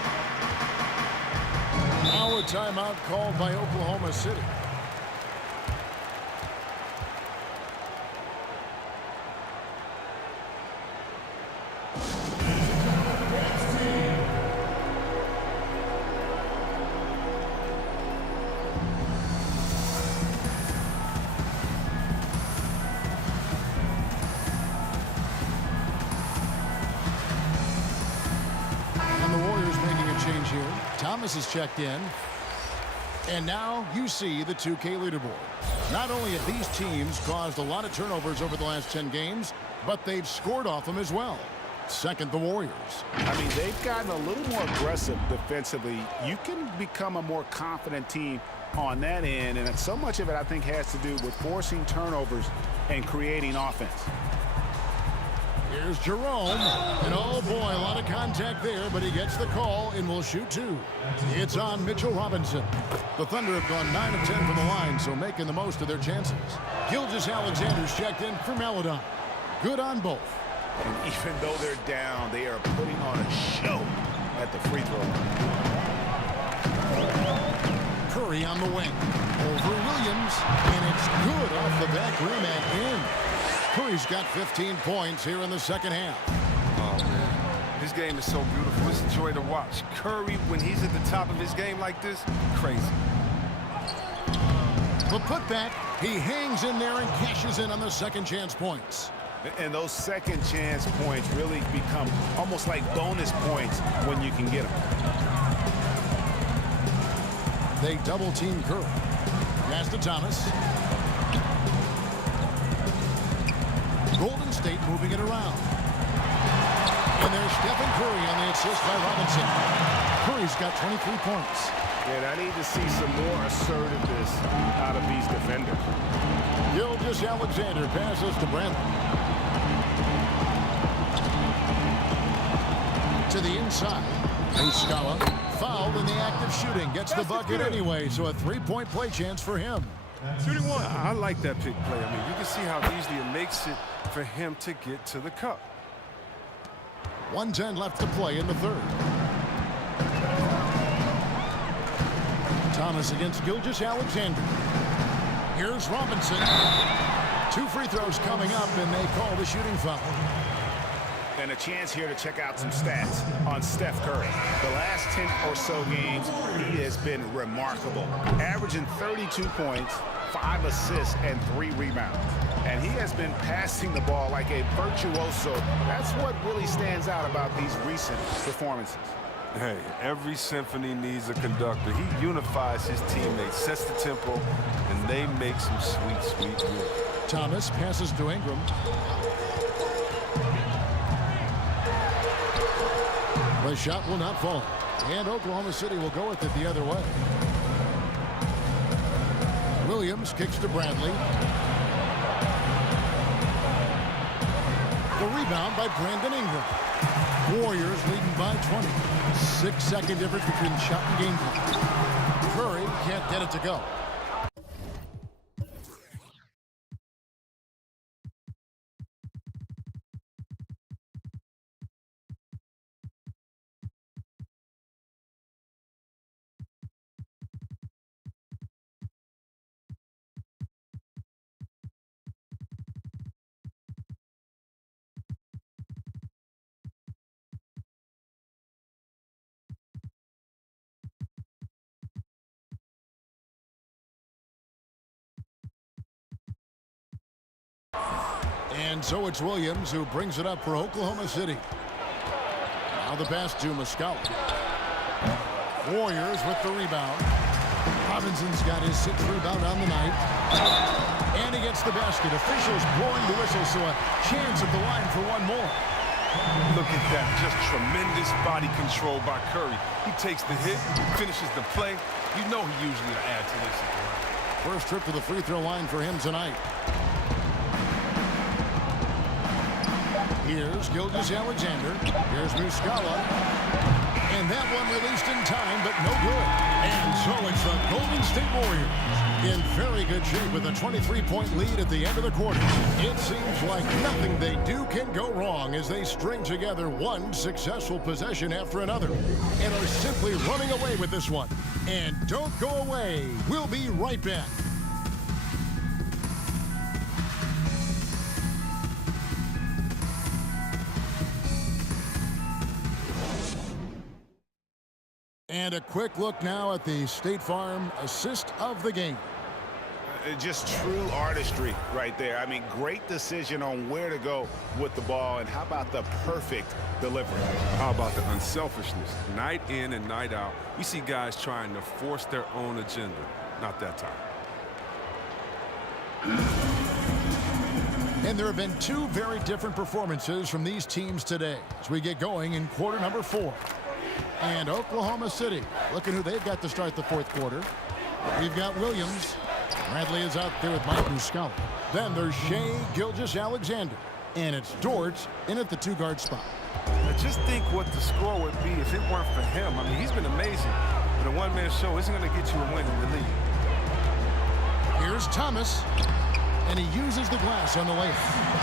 Now a timeout called by Oklahoma City. Thomas is checked in. And now you see the 2K leaderboard. Not only have these teams caused a lot of turnovers over the last 10 games, but they've scored off them as well. Second, the Warriors. I mean, they've gotten a little more aggressive defensively. You can become a more confident team on that end, and so much of it, I think, has to do with forcing turnovers and creating offense. Here's Jerome, and oh boy, a lot of contact there, but he gets the call and will shoot two. It's on Mitchell Robinson. The Thunder have gone 9 of 10 from the line, so making the most of their chances. Gilgeous-Alexander's checked in for Maladon. Good on both. And even though they're down, they are putting on a show at the free throw line. Curry on the wing. Over Williams, and it's good off the back rim and in. Curry's got 15 points here in the second half. Oh, man. His game is so beautiful. It's a joy to watch. Curry, when he's at the top of his game like this, crazy. The putback, he hangs in there and cashes in on the second chance points. And those second chance points really become almost like bonus points when you can get them. They double team Curry. Pass to Thomas. Golden State moving it around. And there's Stephen Curry on the assist by Robinson. Curry's got 23 points. And I need to see some more assertiveness out of these defenders. Gilgeous-Alexander passes to Brandon. To the inside. Muscala fouled in the act of shooting. Gets the bucket anyway, so a three-point play chance for him. Shooting one. I like that pick play. I mean, you can see how easily it makes it for him to get to the cup. 1:10 left to play in the third. Thomas against Gilgeous-Alexander. Here's Robinson. 2 free throws coming up, and they call the shooting foul. And a chance here to check out some stats on Steph Curry. The last 10 or so games, he has been remarkable. Averaging 32 points, 5 assists, and 3 rebounds. And he has been passing the ball like a virtuoso. That's what really stands out about these recent performances. Hey, every symphony needs a conductor. He unifies his teammates, sets the tempo, and they make some sweet, sweet music. Thomas passes to Ingram. The shot will not fall. And Oklahoma City will go with it the other way. Williams kicks to Bradley. The rebound by Brandon Ingram. Warriors leading by 20. 6-second difference between shot and game clock. Curry can't get it to go. And so it's Williams who brings it up for Oklahoma City. Now the pass to Muscala. Warriors with the rebound. Robinson's got his 6th rebound on the night. And he gets the basket. Officials blowing the whistle, so a chance at the line for one more. Look at that. Just tremendous body control by Curry. He takes the hit, finishes the play. You know he usually will add to this at the line. First trip to the free throw line for him tonight. Here's Gilgeous-Alexander. Here's Muscala. And that one released in time, but no good. And so it's the Golden State Warriors in very good shape with a 23-point lead at the end of the quarter. It seems like nothing they do can go wrong as they string together one successful possession after another and are simply running away with this one. And don't go away. We'll be right back. And a quick look now at the State Farm assist of the game. Just true artistry right there. I mean, great decision on where to go with the ball, and how about the perfect delivery? How about the unselfishness? Night in and night out, we see guys trying to force their own agenda. Not that time. And there have been two very different performances from these teams today as we get going in quarter number 4. And Oklahoma City, look at who they've got to start the fourth quarter. We've got Williams. Bradley is out there with Mike Muscala. Then there's Shea Gilgeous-Alexander. And it's Dort in at the 2-guard spot. Now just think what the score would be if it weren't for him. I mean, he's been amazing. But a one-man show isn't going to get you a win in the league. Here's Thomas. And he uses the glass on the layup.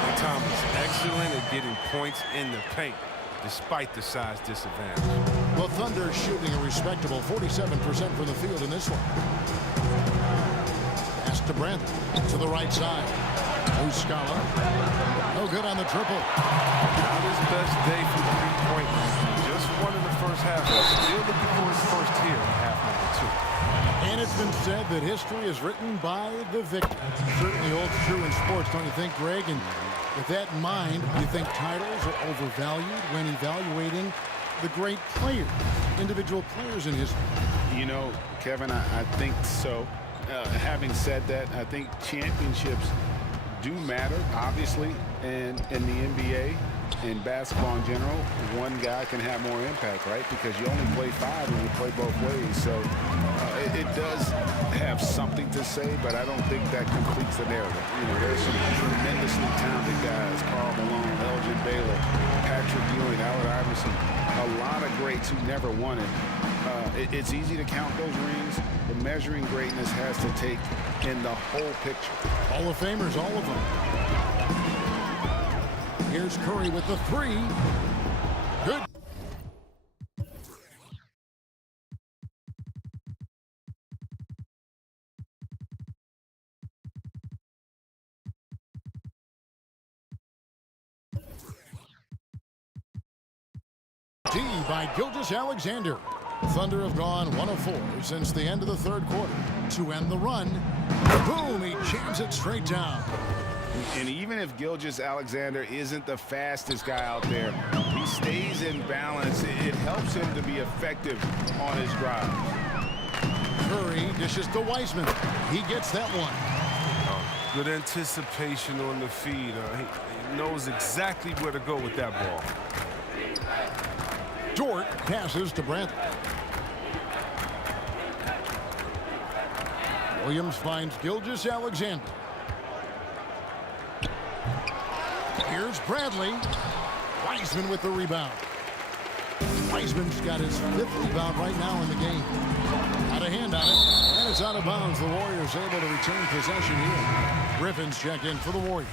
And Thomas, excellent at getting points in the paint, despite the size disadvantage. The Thunder shooting a respectable 47% from the field in this one. Pass to Brent to the right side. Muscala. No good on the triple. Not his best day from the three-point line. Just one in the first half. Still looking for his first here in half number 2. And it's been said that history is written by the victor. Certainly holds true in sports, don't you think, Greg? And with that in mind, do you think titles are overvalued when evaluating the great players, individual players in history? You know, Kevin, I think so. Having said that, I think championships do matter, obviously, and in the NBA and basketball in general, one guy can have more impact, right? Because you only play 5 when you play both ways. So it does have something to say, but I don't think that completes the narrative. You know, there's some tremendously talented guys: Karl Malone, Elgin Baylor, Patrick Ewing, Allen Iverson. A lot of greats who never won it. It's easy to count those rings. The measuring greatness has to take in the whole picture. Hall of Famers, all of them. Here's Curry with the 3. Good. D by Gilgeous-Alexander. Thunder have gone 1 of 4 since the end of the third quarter. To end the run, boom, he jams it straight down. And even if Gilgeous-Alexander isn't the fastest guy out there, he stays in balance. It helps him to be effective on his drive. Curry dishes to Wiseman. He gets that one. Good anticipation on the feed. He knows exactly where to go with that ball. Dort passes to Bradley. Williams finds Gilgeous-Alexander. Here's Bradley. Wiseman with the rebound. Wiseman's got his 5th rebound right now in the game. Got a hand on it, and it's out of bounds. The Warriors able to return possession here. Griffin's check in for the Warriors.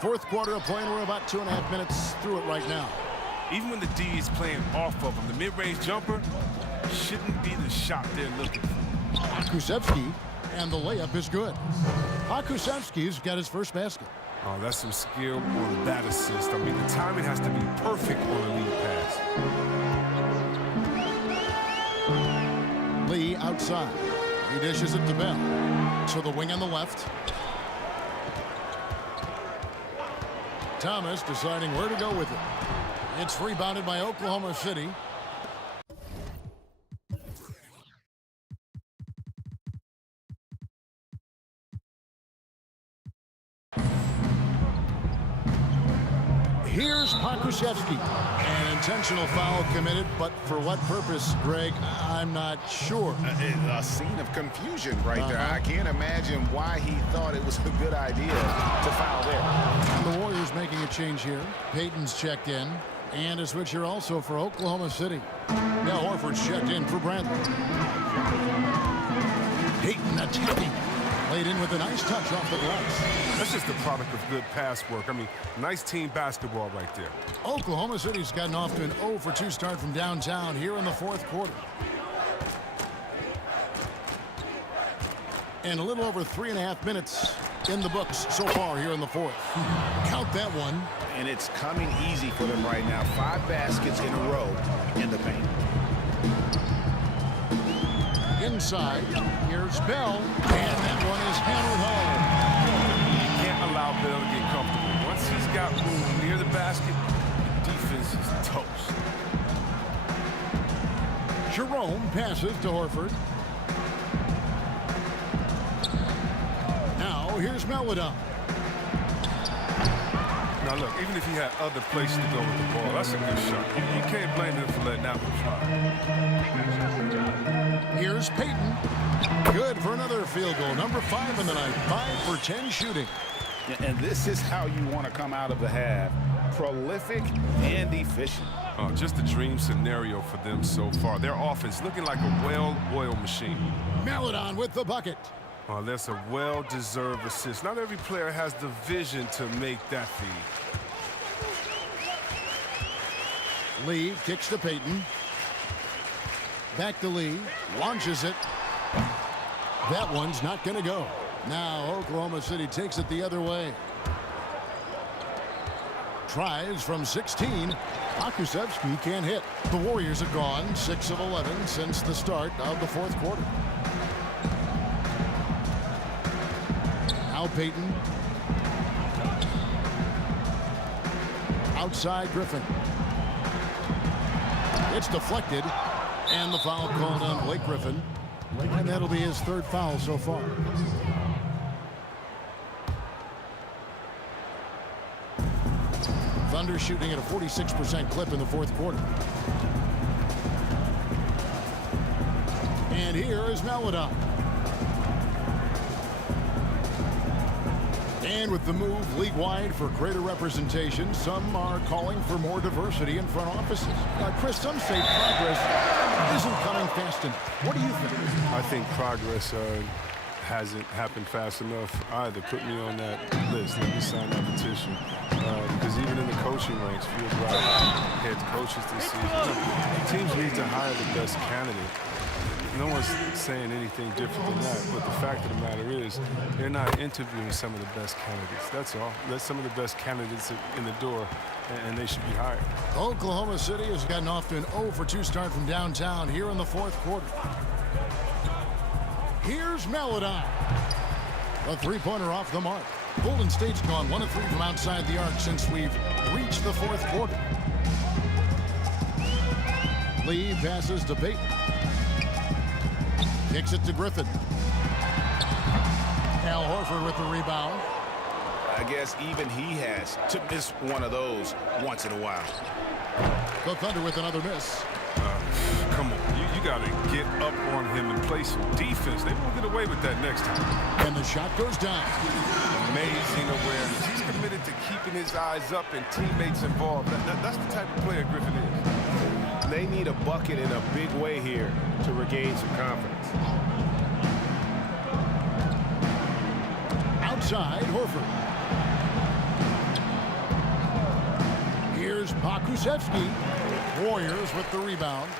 Fourth quarter of play, and we're about 2.5 minutes through it right now. Even when the D is playing off of him, the mid-range jumper shouldn't be the shot they're looking for. Kusevsky, and the layup is good. Kusevsky's got his first basket. Oh, that's some skill on that assist. I mean, the timing has to be perfect on a lead pass. Lee outside. He dishes it to Bell. To the wing on the left. Thomas deciding where to go with it. It's rebounded by Oklahoma City. Here's Kusevsky. An intentional foul committed, but for what purpose, Greg, I'm not sure. A scene of confusion right there. I can't imagine why he thought it was a good idea to foul there. And the Warriors making a change here. Payton's checked in, And a switcher also for Oklahoma City. Now Horford's checked in for Bradley. Payton attacking. Laid in with a nice touch off the glass. That's just the product of good pass work. I mean, nice team basketball right there. Oklahoma City's gotten off to an 0 for 2 start from downtown here in the fourth quarter. And a little over 3.5 minutes in the books so far here in the fourth. Count that one. And it's coming easy for them right now. 5 baskets in a row in the paint. Inside, here's Bell, and that one is hammered home. You can't allow Bell to get comfortable. Once he's got room near the basket, the defense is toast. Jerome passes to Horford. Now here's Melodon. Now look, even if he had other places to go with the ball, that's a good shot. You can't blame him for letting that one fly. Here's Payton. Good for another field goal. Number 5 in the night. 5 for 10 shooting. And this is how you want to come out of the half. Prolific and efficient. Just a dream scenario for them so far. Their offense looking like a well-oiled machine. Melodon with the bucket. That's a well-deserved assist. Not every player has the vision to make that feed. Lee kicks to Payton. Back to Lee. Launches it. That one's not going to go. Now Oklahoma City takes it the other way. Tries from 16. Akusevsky can't hit. The Warriors have gone 6 of 11 since the start of the fourth quarter. Now Payton. Outside Griffin. It's deflected. And the foul called on Blake Griffin. And that'll be his 3rd foul so far. Thunder shooting at a 46% clip in the fourth quarter. And here is Melodon. And with the move league-wide for greater representation, some are calling for more diversity in front offices. Chris, some say progress isn't coming fast enough. What do you think? I think progress hasn't happened fast enough either. Put me on that list. Let me sign that petition. Because even in the coaching ranks, feels like head coaches this season, teams need to hire the best candidate. No one's saying anything different than that, but the fact of the matter is they're not interviewing some of the best candidates. That's all. Let some of the best candidates in the door, and they should be hired. Oklahoma City has gotten off to an 0 for 2 start from downtown here in the fourth quarter. Here's Melodon. A three-pointer off the mark. Golden State's gone 1 of 3 from outside the arc since we've reached the fourth quarter. Lee passes to Payton. Kicks it to Griffin. Al Horford with the rebound. I guess even he has to miss one of those once in a while. The Thunder with another miss. Come on, you got to get up on him and play some defense. They won't get away with that next time. And the shot goes down. Amazing awareness. He's committed to keeping his eyes up and teammates involved. That's the type of player Griffin is. They need a bucket in a big way here to regain some confidence. Outside, Horford. Here's Pakusevsky. Warriors with the rebound.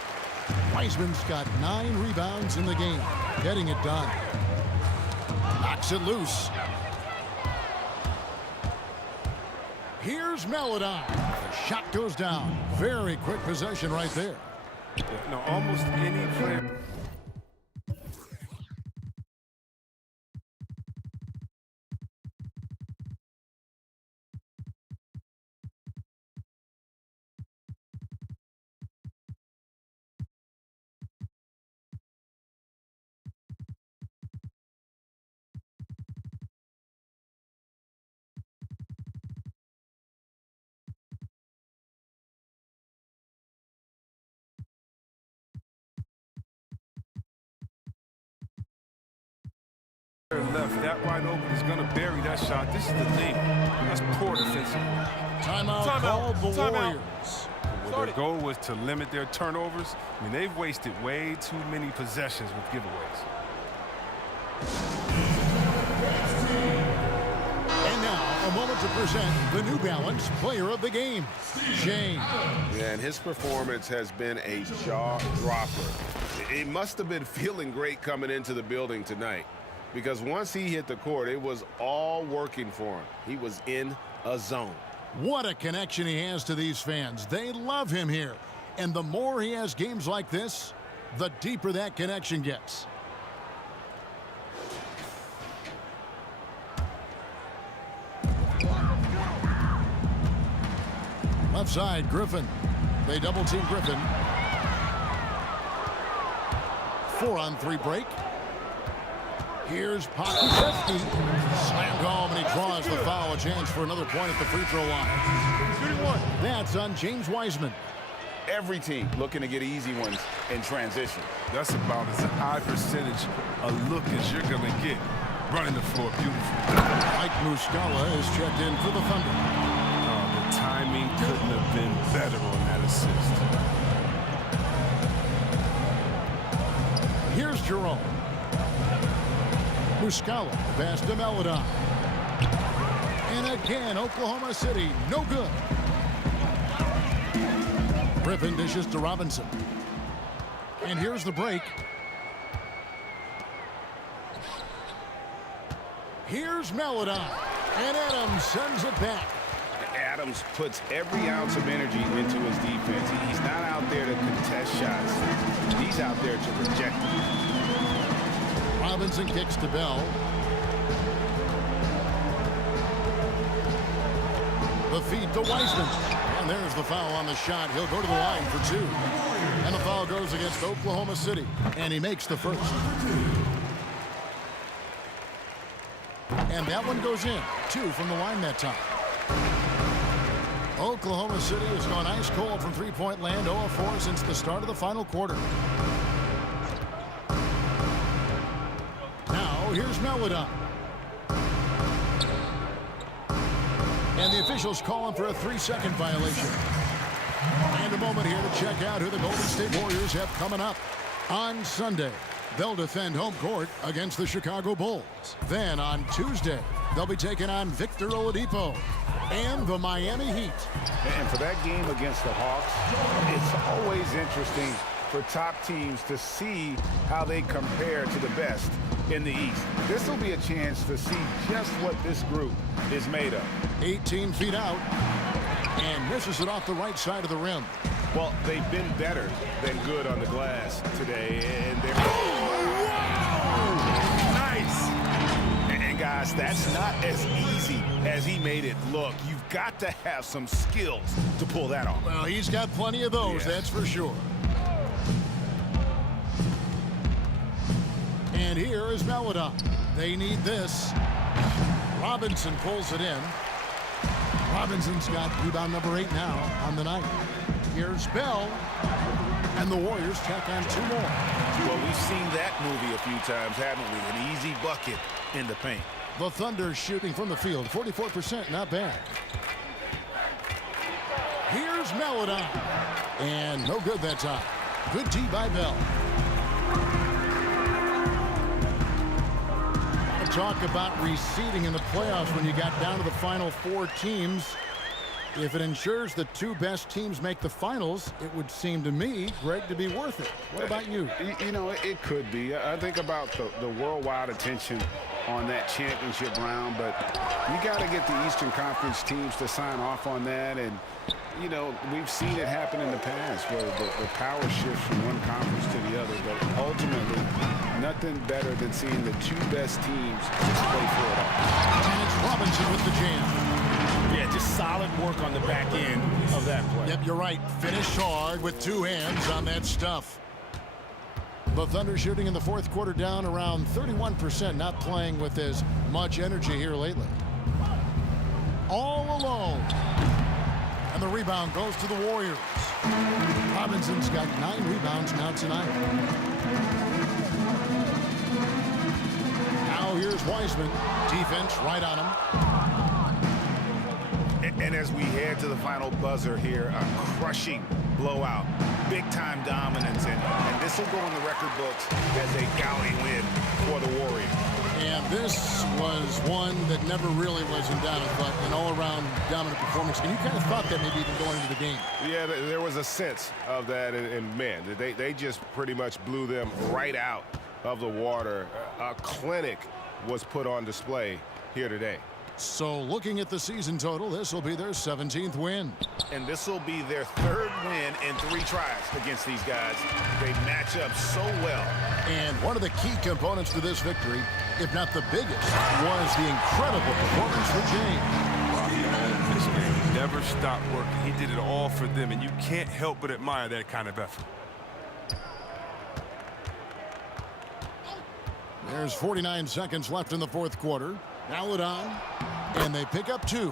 Wiseman's got 9 rebounds in the game. Getting it done. Knocks it loose. Here's Melodon. The shot goes down. Very quick possession right there. Yeah, no, almost any player. Left, that wide open is going to bury that shot. This is the thing. That's poor defensive. Timeout called the Warriors. where their goal was to limit their turnovers. I mean, they've wasted way too many possessions with giveaways. And now, a moment to present the New Balance Player of the Game, Shane. Yeah, and his performance has been a jaw-dropper. He must have been feeling great coming into the building tonight, because once he hit the court, it was all working for him. He was in a zone. What a connection he has to these fans. They love him here. And the more he has games like this, the deeper that connection gets. Left side, Griffin. They double team Griffin. 4-on-3 break. Here's Pokusevski. Slammed home, and he draws the foul. A chance for another point at the free throw line. That's on James Wiseman. Every team looking to get easy ones in transition. That's about as high percentage a look as you're going to get. Running the floor beautiful. Mike Muscala is checked in for the Thunder. The timing couldn't have been better on that assist. Here's Jerome. Muscala, pass to Meladon. And again, Oklahoma City, no good. Griffin dishes to Robinson. And here's the break. Here's Meladon. And Adams sends it back. Adams puts every ounce of energy into his defense. He's not out there to contest shots. He's out there to reject them. Robinson kicks to Bell. The feed to Wiseman. And there's the foul on the shot. He'll go to the line for two. And the foul goes against Oklahoma City. And he makes the first. And that one goes in. 2 from the line that time. Oklahoma City has gone ice cold from three-point land, 0 of 4 since the start of the final quarter. Now, here's Meladon. And the officials calling for a 3-second violation. And a moment here to check out who the Golden State Warriors have coming up. On Sunday, they'll defend home court against the Chicago Bulls. Then on Tuesday, they'll be taking on Victor Oladipo and the Miami Heat. And for that game against the Hawks, it's always interesting for top teams to see how they compare to the best in the East. This will be a chance to see just what this group is made of. 18 feet out and misses it off the right side of the rim. Well, they've been better than good on the glass today, and they're... Nice. And guys, that's not as easy as he made it look. You've got to have some skills to pull that off. Well, he's got plenty of those, that's for sure. And here is Meladon. They need this. Robinson pulls it in. Robinson's got rebound number 8 now on the night. Here's Bell. And the Warriors tack on 2 more. Well, we've seen that movie a few times, haven't we? An easy bucket in the paint. The Thunder shooting from the field. 44%, not bad. Here's Meladon. And no good that time. Good tee by Bell. Talk about receding in the playoffs when you got down to the final 4 teams. If it ensures the 2 best teams make the finals, it would seem to me, Greg, to be worth it. What about you? You know, it could be. I think about the worldwide attention on that championship round, but you got to get the Eastern Conference teams to sign off on that. And, you know, we've seen it happen in the past where the power shifts from one conference to the other. But ultimately, nothing better than seeing the 2 best teams play for it all. And it's Robinson with the jam. Yeah, just solid work on the back end of that play. Yep, you're right. Finished hard with 2 hands on that stuff. The Thunder shooting in the 4th quarter down around 31%, not playing with as much energy here lately. All alone. And the rebound goes to the Warriors. Robinson's got 9 rebounds now tonight. Now here's Wiseman. Defense right on him. And as we head to the final buzzer here, a crushing blowout, big-time dominance, and this will go in the record books as a gaudy win for the Warriors. And this was one that never really was in doubt, but an all-around dominant performance. And you kind of thought that maybe even going into the game. Yeah, there was a sense of that, and man, they just pretty much blew them right out of the water. A clinic was put on display here today. So looking at the season total, this will be their 17th win. And this will be their 3rd win in 3 tries against these guys. They match up so well. And one of the key components to this victory, if not the biggest, was the incredible performance for James. This game never stopped working. He did it all for them, and you can't help but admire that kind of effort. There's 49 seconds left in the 4th quarter. Now it on, and they pick up 2.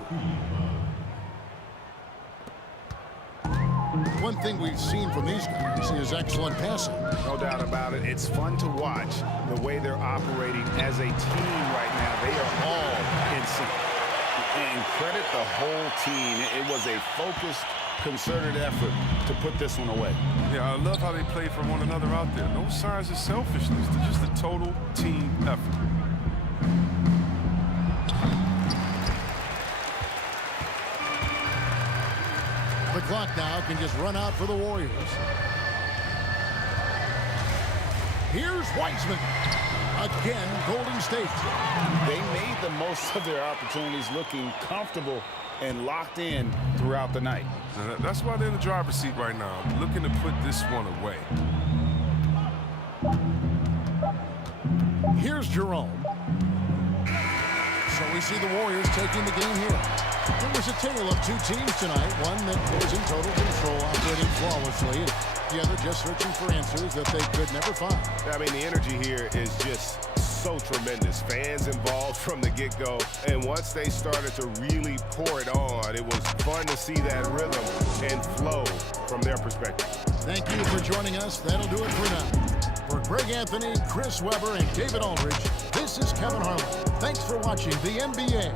One thing we've seen from these guys is excellent passing. No doubt about it. It's fun to watch the way they're operating as a team right now. They are all in sync. And credit the whole team. It was a focused, concerted effort to put this one away. Yeah, I love how they play for one another out there. No signs of selfishness. They're just a total team effort. The clock now can just run out for the Warriors. Here's Wiseman. Again, Golden State. They made the most of their opportunities, looking comfortable and locked in throughout the night. That's why they're in the driver's seat right now, looking to put this one away. Here's Jerome. So we see the Warriors taking the game here. It was a tale of 2 teams tonight, one that was in total control, operating flawlessly, and the other just searching for answers that they could never find. I mean, the energy here is just so tremendous. Fans involved from the get-go, and once they started to really pour it on, it was fun to see that rhythm and flow from their perspective. Thank you for joining us. That'll do it for now. For Greg Anthony, Chris Webber, and David Aldridge, this is Kevin Harlan. Thanks for watching the NBA,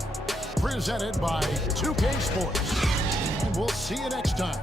presented by 2K Sports. And we'll see you next time.